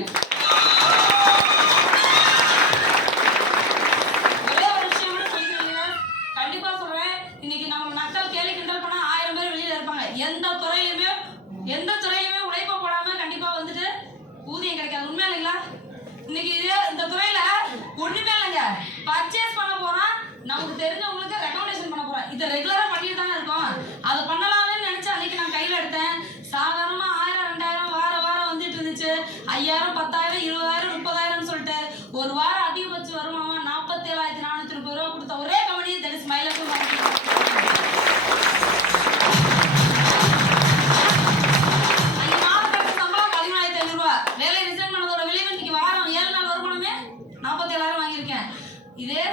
இருக்கேன். ஒரே ஒரு விஷயம் கூட சொல்லிக்கிறீங்க, கண்டிப்பா சொல்றேன். இன்னைக்கு நம்ம நக்கல் கேலி கிண்டல் பண்ணா 1000 பேர் வெளியில இருப்பாங்க. எந்த துறையிலுமே உழைப்ப போடாம கண்டிப்பா வந்துட்டு ஊதியம் கிடைக்காது. உண்மை இல்லைங்களா? இன்னைக்கு இந்த துறையில ஒண்ணுமே இல்லைங்க. பர்ச்சேஸ் பண்ண போறோம், நமக்கு தெரிஞ்சவங்களுக்கு ரெக்கமெண்டேஷன் பண்ண போறோம். இதை ரெகுலரா பண்ணிட்டு தானே இருக்கோம். அதை பண்ணலாம்னு நினைச்சு அன்னைக்கு நான் கையில எடுத்தேன். சாதாரணமா 1000 2000 வாரம் வந்துட்டு இருந்துச்சு. 5000 10000 20,000 30,000 சொல்லிட்டு ஒரு வாரம் அதிகபட்ச வருமானம் 47,430 ரூபா கொடுத்த ஒரே கம்பெனி தட் இஸ் மயிலாப்பூர். வேலை ரிசைன் பண்ணதோட விளைவு இன்னைக்கு வாரம் 7 நாள் வருமானமே 47,000 வாங்கியிருக்கேன். இதே